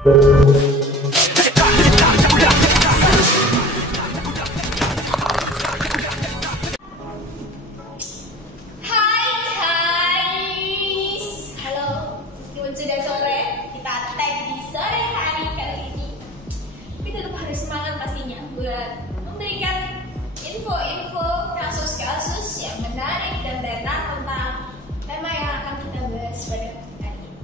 Sudah sore, kita tag di sore hari kali ini. Tapi tetap harus semangat pastinya buat memberikan info-info kasus-kasus yang menarik dan tenar tentang tema yang akan kita bahas pada hari ini.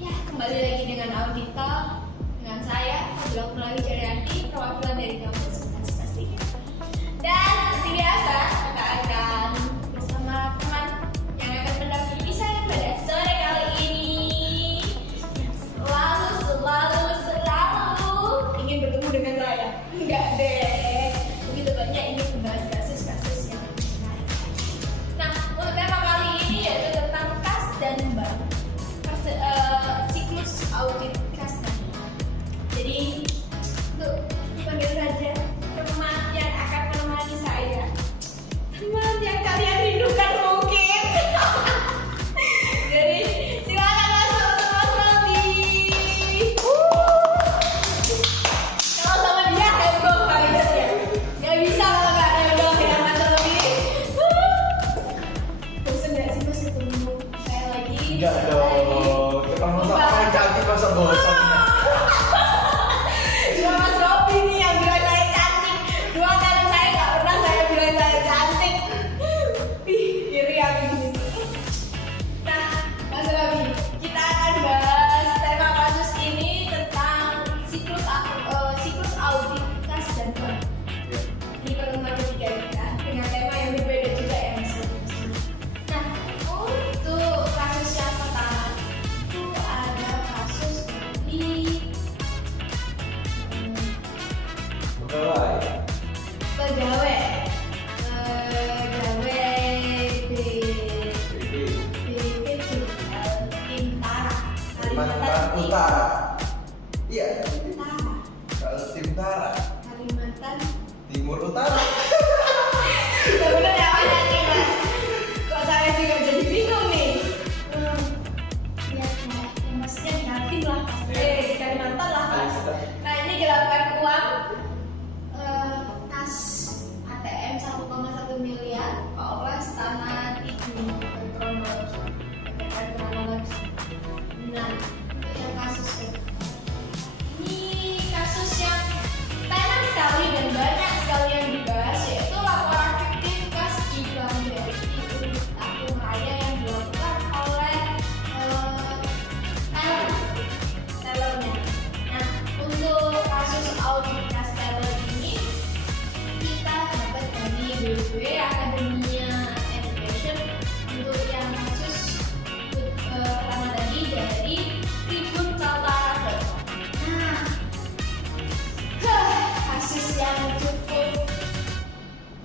Ya, kembali lagi dengan Audita, dengan saya, Abdullah Melawi Jarianti, perwakilan dari kampus pastinya. Dan seperti biasa, kita akan bersama teman yang akan mendampingi saya pada sore kali ini. Selalu ingin bertemu dengan saya. Enggak deh, lebih tepatnya ingin membahas kasus-kasus yang menarik. Nah, untuk tema kali ini yaitu tentang kas dan bank, siklus audit kas. Jadi untuk panggil saja teman yang akan menemani saya, teman yang kalian rindukan mungkin. Jadi silakan masuk untuk Mas Robi. Kalau sama dia heboh guys ya. Gak bisa kalau nggak heboh ya Mas Robi. Bosan nggak sih Mas ketemu saya lagi? Enggak dong. Ketemu sama yang cantik masa bosan. Cuma Mas Robi nih yang bilang saya cantik. Dua kali saya nggak pernah saya bilang saya cantik. Iri aku gini. Nah, Mas Robi, kita akan bahas tema kasus ini tentang siklus audit kas dan bank. Ini pertemuan ketiga kita dengan tema yang berbeda juga ya Mas Robi. Nah, untuk kasus yang pertama itu ada kasus di Pegawai. pegawai Kalimantan Utara. Iya. Utara, Kalau tim Utara, Kalimantan. Timur Utara. Sebenarnya apa nih Mas? Kok saya juga jadi bingung nih. Ya, maksudnya di Kaltim lah, di Kalimantan lah Mas. Nah ini dilakukan uang kas ATM 1,1 miliar Polres Tanah Tidung kronologi. Nah, untuk yang kasus ini kasus yang tenar sekali dan banyak sekali yang dibahas, yaitu laporan fiktif kas di Bank BRI unit Tampung Raya yang dilakukan oleh tellernya. Nah, untuk kasus audit kas teller ini kita dapat dari BW Akademia Education. Untuk yang kasus pertama tadi dari Tribun Kaltara. Nah, kasus yang cukup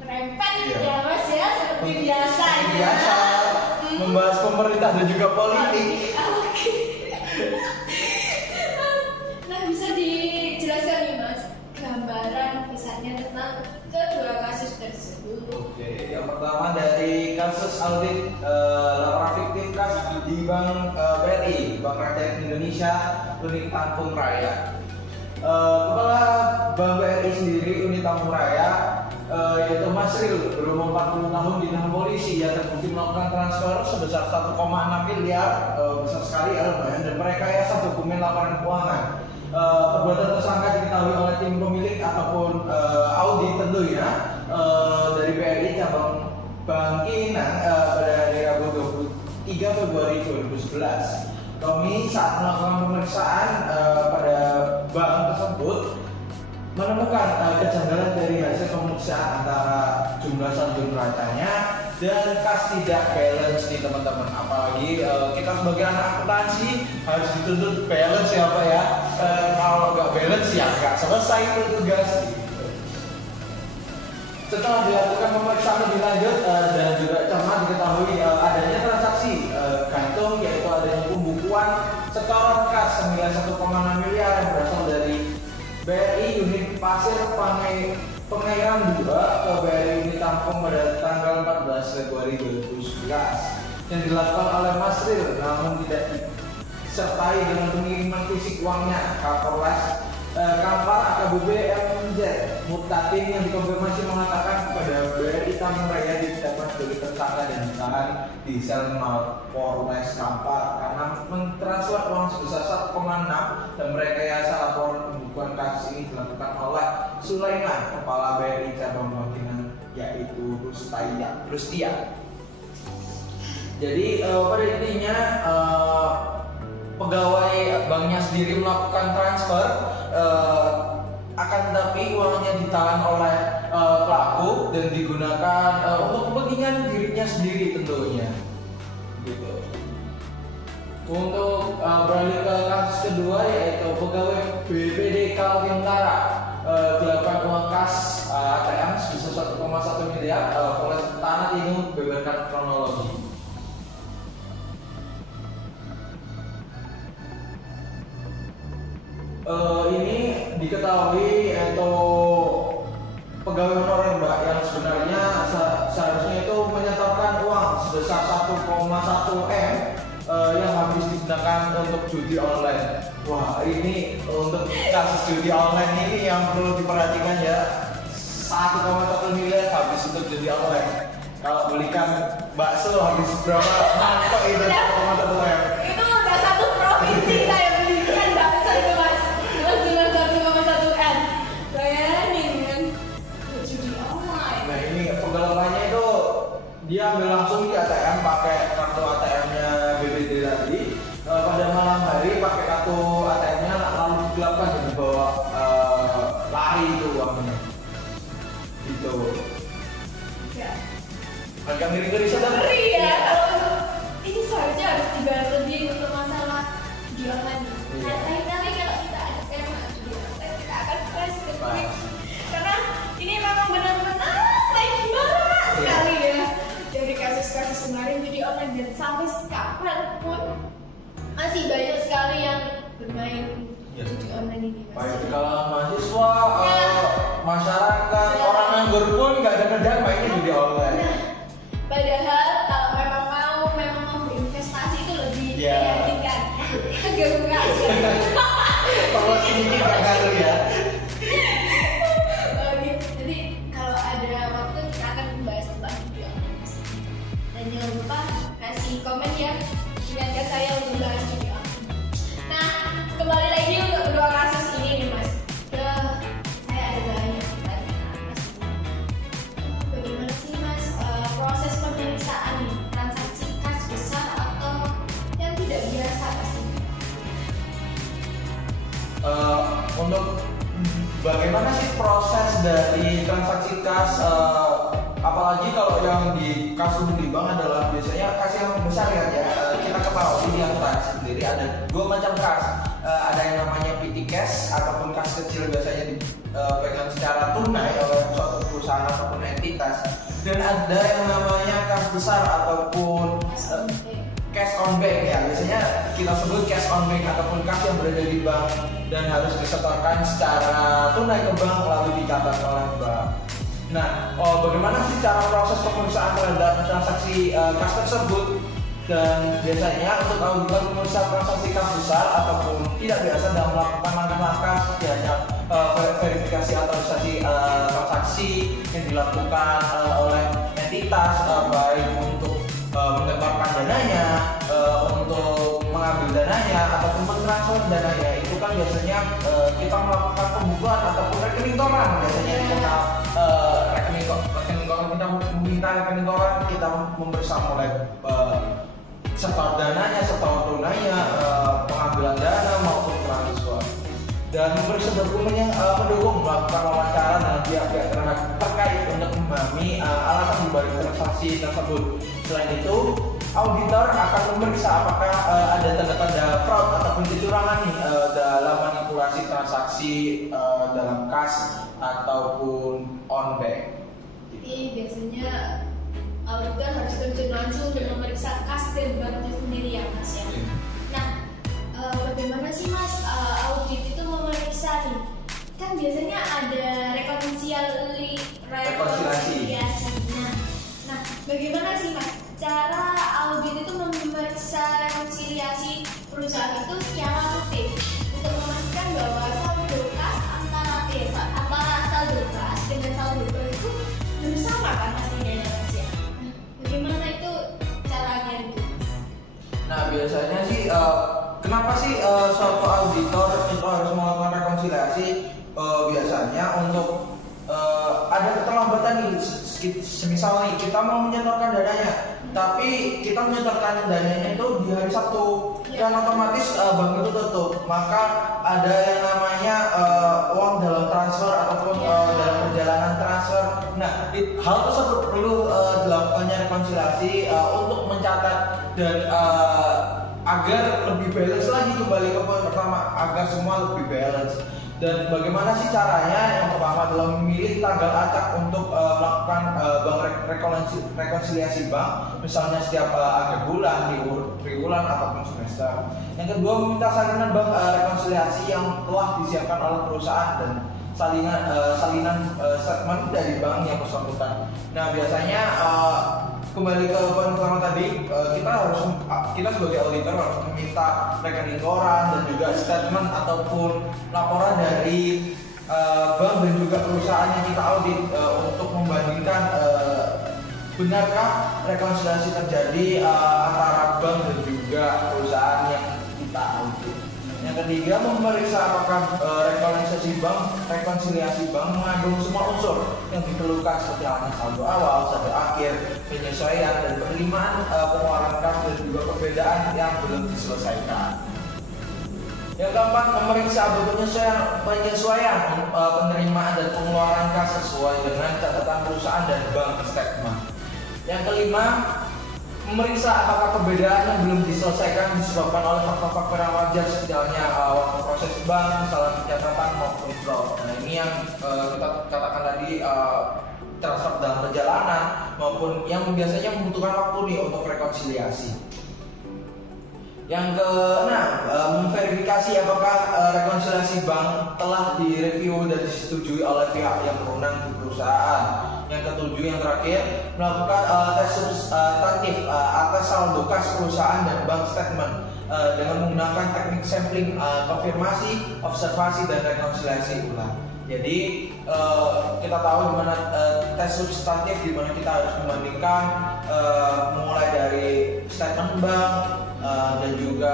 merempet ya Mas ya, seperti biasa Seperti ya. biasa, membahas pemerintah dan juga politik. Oke. Nah, bisa dijelaskan nih Mas gambaran besarnya tentang kedua kasus tersebut. Oke, yang pertama dari kasus audit laporan fiktif kas di Bank BRI, Bank Rakyat Indonesia, unit Tampung Raya. Kepala Bank BRI sendiri, unit Tampung Raya, yaitu Masril, berumur 40 tahun, ditahan polisi yang terbukti melakukan transfer sebesar 1,6 miliar, besar sekali ya lumayan, dan merekayasa dokumen laporan keuangan. Perbuatan tersangka diketahui oleh tim pemilik ataupun audit tentunya dari BRI cabang Bangkinang pada hari Rabu 23 Februari 2011. Kami saat melakukan pemeriksaan pada bank tersebut menemukan kejanggalan dari hasil pemeriksaan antara jumlah saldo neracanya dan kas tidak balance nih teman-teman. Apalagi kita sebagai anak akuntansi harus dituntut balance ya Pak ya. Kalau nggak balance ya nggak selesai itu tugas. Setelah dilakukan pemeriksaan lebih lanjut dan juga cermat diketahui adanya transaksi gantung, yaitu adanya pembukuan setoran kas senilai 1,6 miliar yang berasal dari BRI unit Pasir Pengairan 2 ke BRI unit Tampung pada tanggal 14 Februari 2011 yang dilakukan oleh Masril, namun tidak disertai dengan pengiriman fisik uangnya. Kapolres Kampar AKBP MJ Mutatin yang dikonfirmasi mengatakan kepada BRI Tampung Raya ditetapkan sebagai tersangka dan ditahan di sel Polres Kampar karena mentransfer uang sebesar 1,6 dan merekayasa laporan pembukuan kasus ini dilakukan oleh Sulaiman, Kepala BRI Cabang Bangkinang, yaitu Rustia. Jadi pada intinya pegawai banknya sendiri melakukan transfer, akan tetapi uangnya ditahan oleh pelaku dan digunakan untuk kepentingan dirinya sendiri tentunya. Gitu. Untuk beralih ke kasus kedua yaitu pegawai BPD Kaltara dilakukan uang kas ATM sebesar 1,1 miliar. Polres Tanah Timur beberkan kronologi. Ini diketahui atau pegawai honorer Mbak yang sebenarnya seharusnya itu menyetorkan uang sebesar 1,1 M yang habis digunakan untuk judi online. Wah, ini untuk kasus judi online ini yang perlu diperhatikan ya. 1,1 miliar habis untuk judi online. Kalau belikan bakso habis berapa mangkok itu 1,1 M. Itu udah satu provinsi saya belikan bakso itu Mas. Jelas 1,1 M. Bayangin kan judi online. Nah ini penggelolannya itu dia ambil langsung di ATM pakai kartu ATM-nya BPD tadi. Pada malam hari pakai kartu ATM-nya lalu digelapkan dan dibawa lari itu uangnya. Gitu. Ya. Agak ngeri-ngeri sedang. Ngeri ya kalau ini seharusnya harus dibayar lebih untuk masalah judi online. Iya. Nah, tapi kalau kita ada tema judi online kita akan press ke Twitch. Karena ini memang benar-benar banyak sekali ya dari kasus-kasus kemarin judi online dan sampai sekarang pun masih banyak sekali yang bermain judi online ini. Baik di kalangan mahasiswa, masyarakat, orang nganggur pun nggak ada kerjaan mainnya judi online. Nah, padahal kalau memang mau berinvestasi itu lebih meyakinkan. Agak enggak sih. Promosi ini gagal ya. Oke, jadi kalau ada waktu kita akan membahas tentang judi online. Dan jangan lupa kasih komen ya, ingatkan saya untuk membahas judi online. Nah, kembali lagi untuk kedua kasus ini nih Mas. Saya ada banyak pertanyaan. Bagaimana sih Mas proses pemeriksaan transaksi kas besar atau yang tidak biasa pasti? Untuk bagaimana sih proses dari transaksi kas, apalagi kalau yang di kas di bank adalah biasanya kas yang besar ya, kita ketahui di transaksi sendiri ada dua macam kas. Ada yang namanya petty cash ataupun kas kecil biasanya dipegang secara tunai oleh suatu perusahaan ataupun entitas, dan ada yang namanya kas besar ataupun cash on bank ya, biasanya kita sebut cash on bank ataupun kas yang berada di bank dan harus disetorkan secara tunai ke bank lalu dicatat oleh bank. Nah, bagaimana sih cara proses pemeriksaan terhadap transaksi kas tersebut? Dan biasanya untuk auditor pemeriksaan transaksi kas besar ataupun tidak biasa dalam melakukan langkah-langkah seperti hanya verifikasi autorisasi transaksi yang dilakukan oleh entitas, baik untuk menyetorkan dananya, untuk mengambil dananya ataupun mentransfer dananya. Itu kan biasanya kita melakukan pembukuan ataupun rekening toran, biasanya dikenal rekening toran. Kita meminta rekening toran, kita memeriksa mulai setor dananya, setor tunainya, pengambilan dana maupun transfer, dan memeriksa dokumen yang mendukung, melakukan wawancara dengan pihak-pihak terkait untuk memahami alasan dibalik transaksi tersebut. Selain itu, auditor akan memeriksa apakah ada tanda-tanda fraud ataupun kecurangan dalam manipulasi transaksi dalam kas ataupun on bank. Jadi biasanya auditor harus terjun langsung untuk memeriksa kas dan bank itu sendiri ya Mas ya. Nah, bagaimana sih Mas audit itu memeriksa nih? Kan biasanya ada rekonsiliasi. Nah, bagaimana sih Mas cara audit itu memeriksa rekonsiliasi perusahaan itu Nah, biasanya sih kenapa sih suatu auditor itu harus melakukan rekonsiliasi? Biasanya untuk ada keterlambatan nih, semisal nih kita mau menyetorkan dananya, tapi kita menyetorkan dananya itu di hari Sabtu, dan otomatis bank itu tutup, maka ada yang namanya uang dalam transfer ataupun dalam perjalanan transfer. Nah, hal tersebut perlu dilakukannya rekonsiliasi untuk mencatat dan agar lebih balance lagi, kembali ke poin pertama, agar semua lebih balance. Dan bagaimana sih caranya? Yang pertama adalah memilih tanggal acak untuk melakukan rekonsiliasi bank, misalnya setiap akhir bulan, triwulan ataupun semester. Yang kedua, meminta salinan bank rekonsiliasi yang telah disiapkan oleh perusahaan dan salinan statement dari bank yang bersangkutan. Nah, biasanya kembali ke poin pertama tadi, kita sebagai auditor harus meminta rekening koran dan juga statement ataupun laporan dari bank dan juga perusahaan yang kita audit untuk membandingkan benarkah rekonsiliasi terjadi antara bank dan juga perusahaan yang kita audit. Yang ketiga, memeriksa apakah rekonsiliasi bank mengandung semua unsur yang diperlukan seperti halnya saldo awal, saldo akhir, penyesuaian dan penerimaan pengeluaran kas dan juga perbedaan yang belum diselesaikan. Yang keempat, memeriksa penyesuaian penerimaan dan pengeluaran kas sesuai dengan catatan perusahaan dan bank statement. Yang kelima, memeriksa apakah perbedaan yang belum diselesaikan disebabkan oleh faktor-faktor yang wajar seperti halnya waktu proses bank, salah pencatatan maupun fraud. Nah, ini yang kita katakan tadi, transfer dalam perjalanan maupun yang biasanya membutuhkan waktu nih untuk rekonsiliasi. Yang keenam, memverifikasi apakah rekonsiliasi bank telah direview dan disetujui oleh pihak yang berwenang di perusahaan. Yang ketujuh, yang terakhir, melakukan tes substantif atas saldo kas perusahaan dan bank statement dengan menggunakan teknik sampling, konfirmasi, observasi, dan rekonsiliasi ulang. Jadi kita tahu di mana tes substantif, di mana kita harus membandingkan mulai dari statement bank dan juga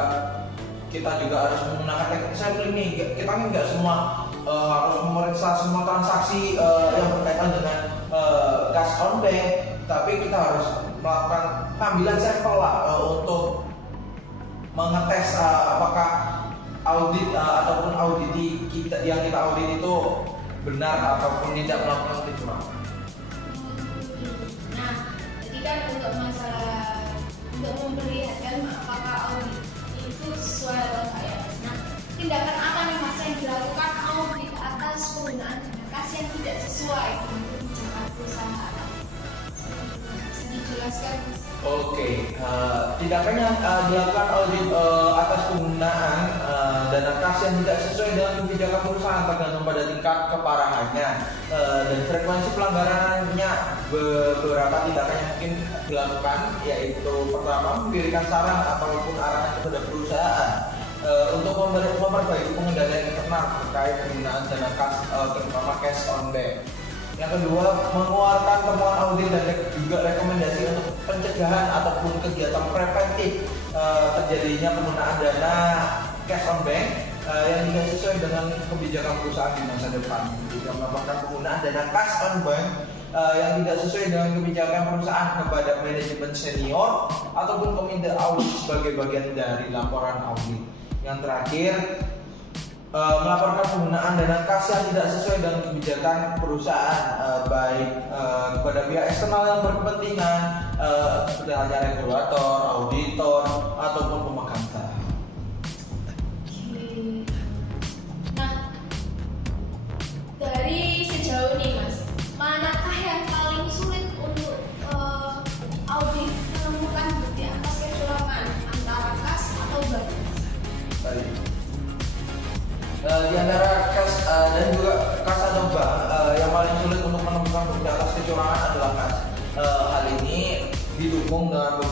kita juga harus menggunakan teknik sampling nih. Kita nggak semua harus memeriksa semua transaksi yang berkaitan dengan cash on bank, tapi kita harus melakukan pengambilan sampel lah untuk mengetes apakah audit ataupun auditi yang kita audit itu benar ataupun tidak melakukan kecurangan. Nah, jadi kan untuk memperlihatkan apakah audit itu sesuai atau tidak. Nah, tindakan apa nih Mas yang dilakukan audit atas penggunaan dana kas yang tidak sesuai dengan kebijakan perusahaan? Bisa dijelaskan? Oke, tindakan yang dilakukan audit atas penggunaan dana kas yang tidak sesuai dengan kebijakan perusahaan tergantung pada tingkat keparahannya dan frekuensi pelanggarannya. Beberapa tindakan yang mungkin dilakukan yaitu pertama, memberikan saran ataupun arahan kepada perusahaan untuk memperbaiki pengendalian internal terkait penggunaan dana kas, terutama cash on bank. Yang kedua, mengeluarkan temuan audit dan juga rekomendasi untuk pencegahan ataupun kegiatan preventif terjadinya penggunaan dana cash on bank yang tidak sesuai dengan kebijakan perusahaan di masa depan. Juga melakukan penggunaan dana cash on bank yang tidak sesuai dengan kebijakan perusahaan kepada manajemen senior ataupun komite audit sebagai bagian dari laporan audit. Yang terakhir, melaporkan penggunaan dana kas yang tidak sesuai dengan kebijakan perusahaan baik kepada pihak eksternal yang berkepentingan seperti halnya regulator, auditor ataupun pemegang saham. Nah, dari sejauh ini Mas, manakah yang paling sulit untuk audit menemukan bukti atas kecurangan antara kas atau bank? Baik. Di antara kas dan juga kas atau bank yang paling sulit untuk menemukan bukti atas kecurangan adalah kas. Hal ini didukung dengan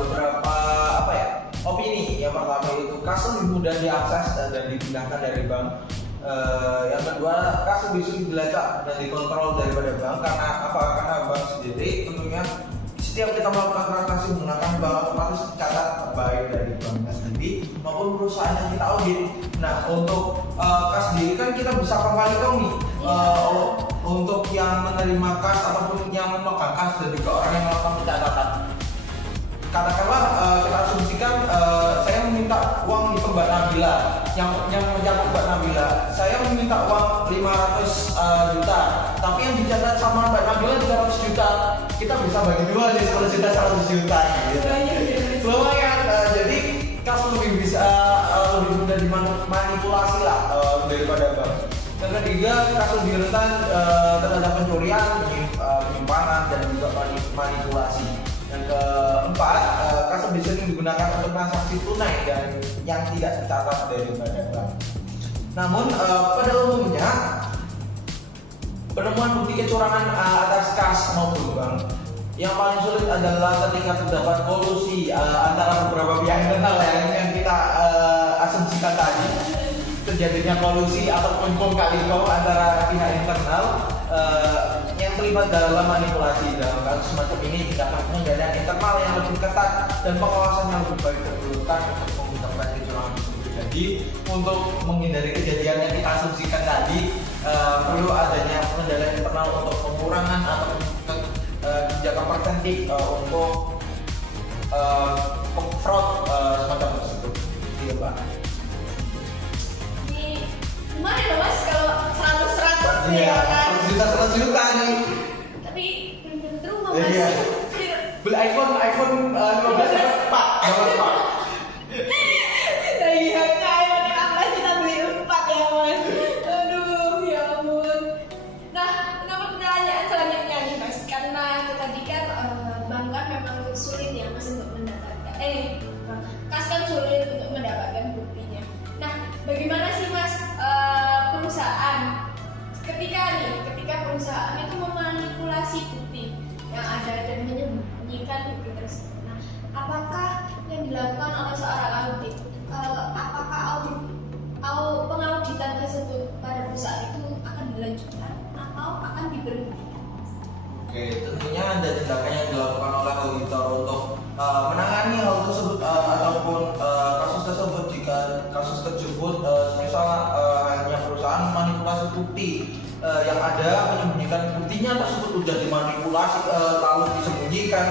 beberapa opini. Yang pertama itu kas lebih mudah diakses dan dipindahkan dari bank. Yang kedua, kas lebih sulit dilacak dan dikontrol daripada bank. Karena bank sendiri tentunya setiap kita melakukan transaksi menggunakan bank otomatis tercatat baik dari banknya sendiri maupun perusahaan yang kita audit. Nah untuk kas sendiri kan kita bisa kembalikan nih untuk yang menerima kas ataupun yang memegang kas dan juga orang yang melakukan pencatatan. Katakanlah kita asumsikan saya meminta uang di Mbak Nabila yang mencatat Mbak Nabila, saya meminta uang 500 juta, tapi yang dicatat sama Mbak Nabila 300 juta, kita bisa bagi dua nih 10 juta 100 juta gitu. Lumayan, jadi kas lebih bisa lebih mudah dimanipulasi lah daripada bank. Yang ketiga, kas lebih rentan terhadap pencurian, penyimpanan dan juga manipulasi. Yang keempat, kas lebih sering digunakan untuk transaksi tunai dan yang tidak tercatat daripada bank. Namun pada umumnya penemuan bukti kecurangan atas kas maupun bank yang paling sulit adalah ketika terdapat kolusi antara beberapa pihak internal yang kita asumsikan tadi. Terjadinya kolusi ataupun kong kali kong antara pihak internal yang terlibat dalam manipulasi. Dalam kasus semacam ini tindakan pengendalian internal yang lebih ketat dan pengawasan yang lebih baik diperlukan untuk mengungkapkan kecurangan tersebut. Jadi untuk menghindari kejadian yang kita asumsikan tadi perlu adanya pengendalian internal untuk pengurangan ataupun kebijakan preventif untuk fraud semacam tersebut. Iya Pak. Gimana ya Mas kalau 100 nih Iya, kan? 100 juta nih. Tapi belum tentu mau Iya. Beli iPhone 15 Pak, dapat Pak. Iya, kayak iPhone kita beli 4 ya Mas. Aduh, ya ampun. Nah, pertanyaan selanjutnya nih Mas, karena itu tadi kan bank kan memang sulit ya Mas untuk mendapatkan kas kan sulit untuk mendapatkan buktinya. Nah, bagaimana sih Mas perusahaan ketika perusahaan itu memanipulasi bukti yang ada dan menyembunyikan bukti tersebut? Nah, apakah yang dilakukan oleh seorang audit, apakah pengauditan tersebut pada perusahaan itu akan dilanjutkan atau akan diberhentikan? Oke, tentunya ada tindakan yang dilakukan oleh auditor untuk menangani hal tersebut ataupun kasus tersebut. Jika kasus tersebut misal hanya perusahaan manipulasi bukti yang ada, menyembunyikan buktinya tersebut sudah dimanipulasi lalu disembunyikan.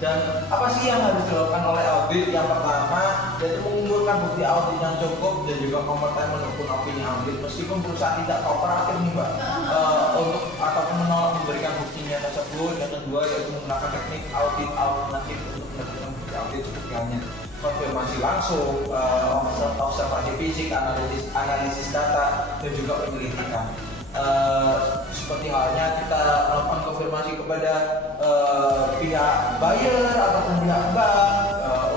Dan apa sih yang harus dilakukan oleh audit? Yang pertama yaitu mengumpulkan bukti audit yang cukup dan juga kompeten mendukung opini audit meskipun perusahaan tidak kooperatif nih Mbak untuk ataupun menolak memberikan buktinya tersebut. Yang kedua yaitu menggunakan teknik audit alternatif untuk mendapatkan bukti audit seperti halnya konfirmasi langsung, observasi fisik, analisis data dan juga penyelidikan. Seperti halnya kita melakukan konfirmasi kepada pihak buyer ataupun pihak bank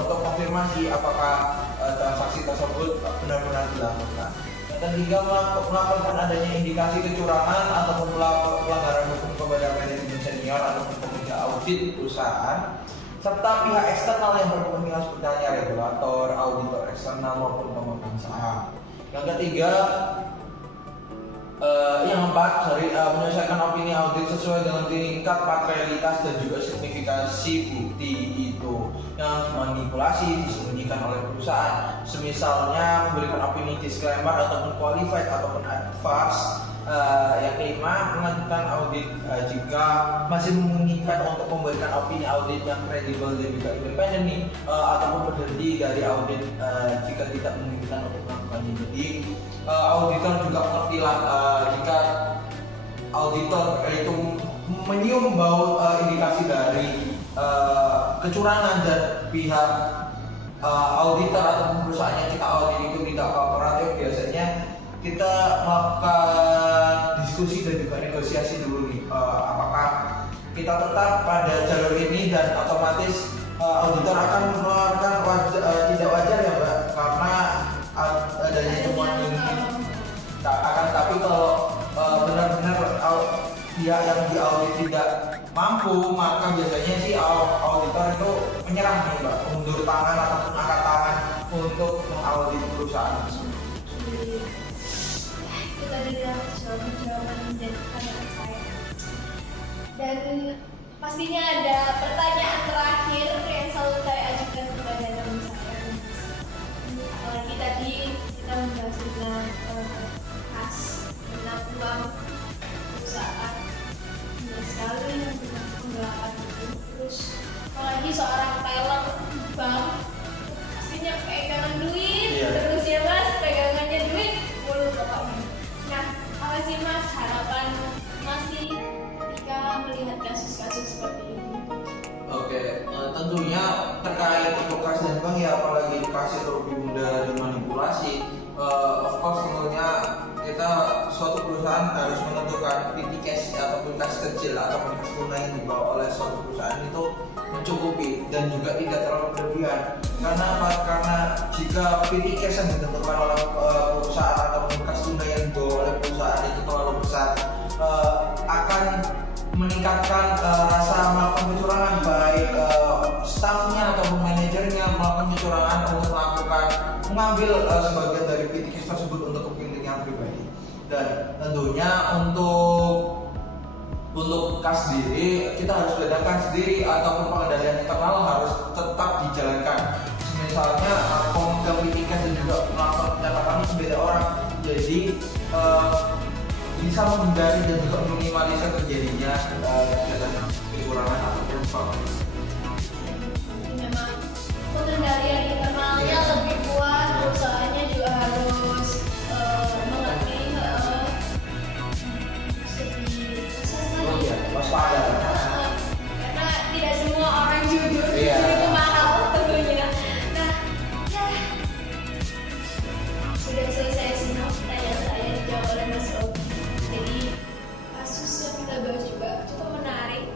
untuk konfirmasi apakah transaksi tersebut benar-benar dilakukan. Yang ketiga, melakukan adanya indikasi kecurangan ataupun pelanggaran hukum kepada manajemen senior ataupun komite audit perusahaan serta pihak eksternal yang berkepentingan seperti halnya regulator, auditor eksternal maupun pemegang saham. Yang ketiga, yang keempat, menyelesaikan opini audit sesuai dengan tingkat materialitas dan juga signifikansi bukti itu yang dimanipulasi disembunyikan oleh perusahaan. Semisalnya memberikan opini disclaimer ataupun qualified ataupun advance. Yang kelima, melanjutkan audit jika masih memungkinkan untuk memberikan opini audit yang kredibel dan juga independen nih, ataupun berhenti dari audit jika tidak memungkinkan untuk melakukannya. Jadi auditor juga mengertilah jika auditor itu menyium bau indikasi dari kecurangan dan pihak auditor ataupun perusahaan yang kita audit itu tidak kooperatif, biasanya kita melakukan diskusi dan juga negosiasi dulu nih, apakah kita tetap pada jalur ini dan otomatis auditor akan mengeluarkan tidak wajar ya Mbak karena adanya temuan ini. Akan tapi kalau benar-benar pihak yang diaudit tidak mampu, maka biasanya sih auditor itu menyerah nih Mbak, mundur tangan ataupun angkat tangan untuk mengaudit perusahaan tersebut. Itu tadi adalah jawaban dari pertanyaan saya. Dan pastinya ada pertanyaan terakhir yang selalu saya ajukan kepada teman saya. Apalagi tadi kita membahas tentang kas, tentang uang perusahaan, benar sekali yang tentang penggelapan itu. Terus apalagi seorang teller bank, pastinya pegangan duit, terus ya mas, pegangannya duit, mulu pokoknya. Nah, apa sih mas harapan masih ketika melihat kasus-kasus seperti ini? Oke, tentunya terkait untuk kas dan bank ya, apalagi dikasih terlebih mudah dimanipulasi. Of course tentunya kita suatu perusahaan harus menentukan PT cash ataupun kas kecil ataupun kas tunai yang dibawa oleh suatu perusahaan itu mencukupi dan juga tidak terlalu berlebihan. Karena apa? Karena jika PT cash yang ditentukan oleh perusahaan ataupun kas tunai yang dibawa oleh perusahaan itu terlalu besar, akan meningkatkan rasa melakukan kecurangan, baik staffnya ataupun manajernya melakukan kecurangan untuk mengambil sebagian dari PT cash tersebut untuk kepentingan pribadi. Dan tentunya untuk kas sendiri kita harus bedakan sendiri ataupun pengendalian internal harus tetap dijalankan. Misalnya pemegang PT cash dan juga melakukan pencatatan itu beda orang, jadi bisa menghindari dan juga meminimalisir terjadinya kecurangan ataupun fraud. Memang pengendalian internalnya lebih kuat, perusahaannya juga harus mengerti waspada. Karena tidak semua orang jujur, itu mahal tentunya. Nah, ya sudah selesai semua pertanyaan saya dijawab oleh Mas Robi. Jadi kasus yang kita bahas juga cukup menarik.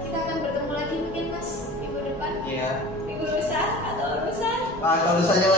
Kita akan bertemu lagi mungkin mas minggu depan. Iya. Minggu lusa atau lusa? Kalau lusanya